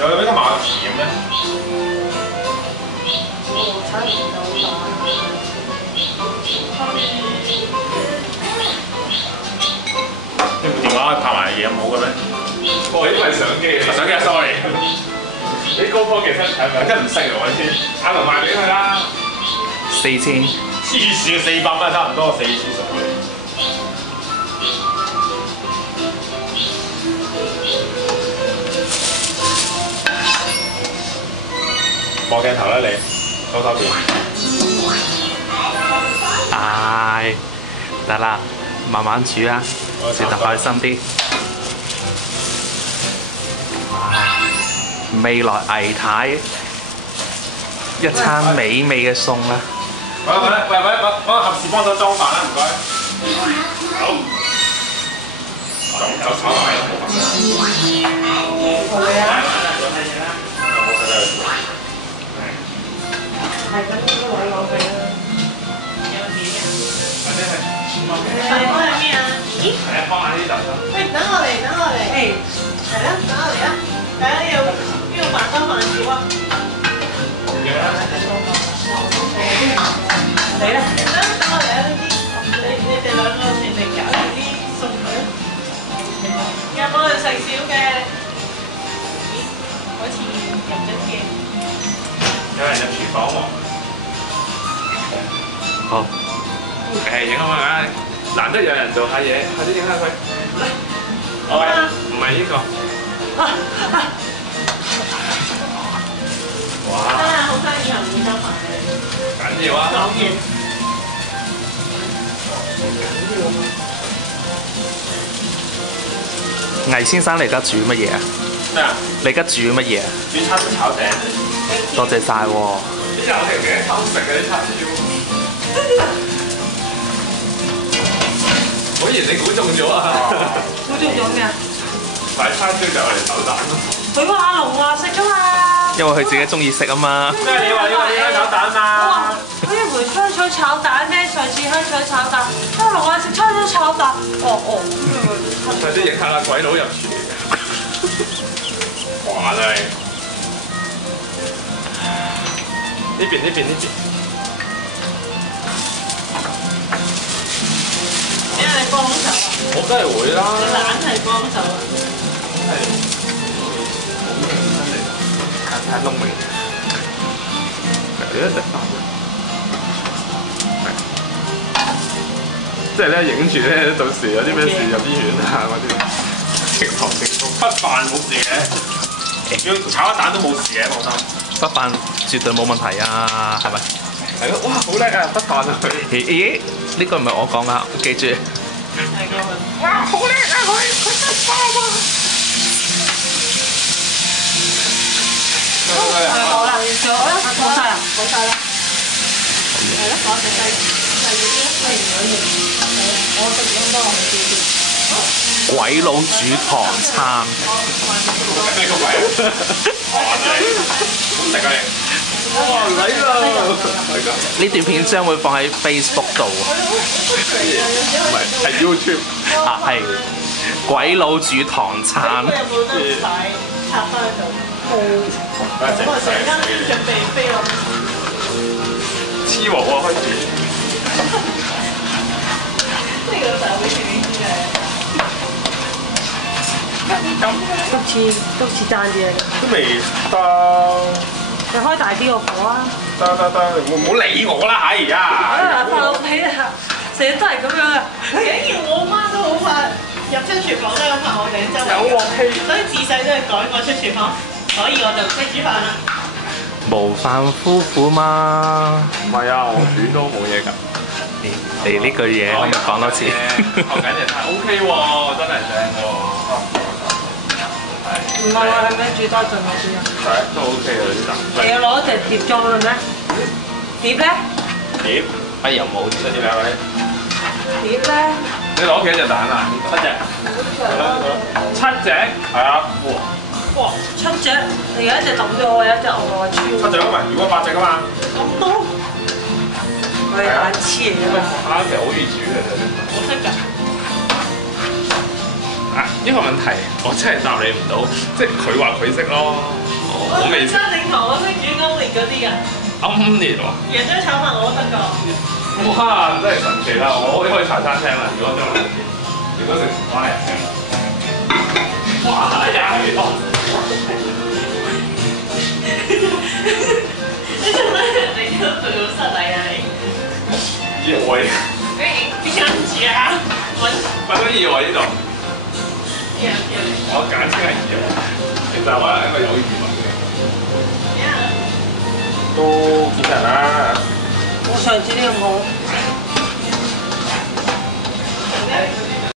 有比較麻甜咩？我猜唔到你部電話拍埋嘢冇嘅咩？我呢個係相機嚟，相機 sorry。你高科技身體咪真係唔識喎，先。阿龍賣俾佢啦4000。黐線400蚊差唔多4000水。望鏡頭啦你，左手邊。唉，得啦，慢慢煮啊，食得開心啲。未來魏太一餐美味嘅餸啦。喂，揾個合事幫手裝飯啦，唔該。好。就炒埋啦，冇問題。係啊。係咁應該攞佢啦。有幾啊？係咩啊？咦？係啊，幫下啲豆汁。喂，等我嚟，等我嚟。誒，係啦，等我嚟啊！大家要邊個飯多飯少啊？嚟啦！等我嚟啊！呢啲你哋兩個全力搞掂啲餸佢啦。有冇人食少嘅？咦？好似入咗嘅。有人入廚房喎。好。誒影啊嘛，難得有人做下嘢，快啲影下佢。喂，唔係呢個。哇！真係好生意又唔收飯嘅。緊要啊！講嘢。魏先生，你而家煮乜嘢啊？咩啊？你而家煮乜嘢啊？煮叉燒炒餅。多謝晒喎。呢日我哋幾偷食嘅啲叉燒。果然你估中咗啊！估中咗咩啊？買叉燒就係嚟炒蛋咯。佢話阿龍話食㗎嘛。因為佢自己中意食啊嘛。咩？你話你開炒蛋嘛？我以為香菜炒蛋咩？上次香菜炒蛋，阿龍話食香菜炒蛋。哦。快啲影下啦，鬼佬入廚。哇！真係呢邊。因為你幫手啊。我梗係會啦。你懶係幫手啊。係好認真嚟，睇窿味。係即係咧影住咧，到時有啲咩事入醫院啊嗰啲，直頭不飯冇事嘅，要炒一蛋都冇事嘅，放心。不飯絕對冇問題啊，係咪？係咯，哇，好叻啊，不飯啊佢。咦？呢句唔係我講㗎，記住。係個。哇，好叻啊佢不飯啊！好啦，仲有啦，冇晒啦，冇晒啦。係咯，我食細嗰啲啦，細唔緊要。我食咁多，我少啲。鬼佬煮唐餐。咩個鬼啊？哇！真係好食啊你！哇，嚟啦！呢段片將會放喺 Facebook 度。唔係，係 YouTube。啊，係鬼佬煮唐餐。有冇得擺插翻喺度？冇。我陣間先準備飛落。黐鑊喎開始。呢個就係會情景嘅。今次爭啲啊！都未得。你開大啲個火啊！得，唔好理我啦，係啊！發老脾啊！成日都係咁樣啊！竟然我媽都好怕入出廚房都咁怕我哋周圍。有鑊氣，所以自細都係趕我出廚房，所以我就識煮飯啦。無飯夫婦嘛。唔係啊，我煮都冇嘢㗎。你呢句嘢可以講多次。學緊嘢睇 OK 喎，真係正喎。唔係話係咩煮多盡我煮啊？係都 OK 啊呢啲你要攞隻碟裝嘅咩？碟咧？碟？哎又冇出啲兩位。碟咧？你攞幾多隻蛋啊？7隻。7隻？係啊。哇！7隻，你有一隻抌咗我，有一隻我超。7隻啊嘛，如果8隻啊嘛。咁多？我係眼黐嚟㗎嘛。蝦其實好易煮嘅啫。我識㗎。啊！呢個問題我真係答你唔到，即係佢話佢識咯，我未識。沙定堂我識煮歐烈嗰啲㗎，奄列喎！揚州炒飯我都得㗎。哇！真係神奇啦！我可以去茶餐廳啦，如果將來如果食蛙人嘅，哇！呀！你做咩人哋都做到失禮啊你？意外，邊跟住啊？發生意外呢度，邊啊？我簡稱係意外，其實我係一個有疑問嘅。邊啊？都見人啦。我上次呢個冇。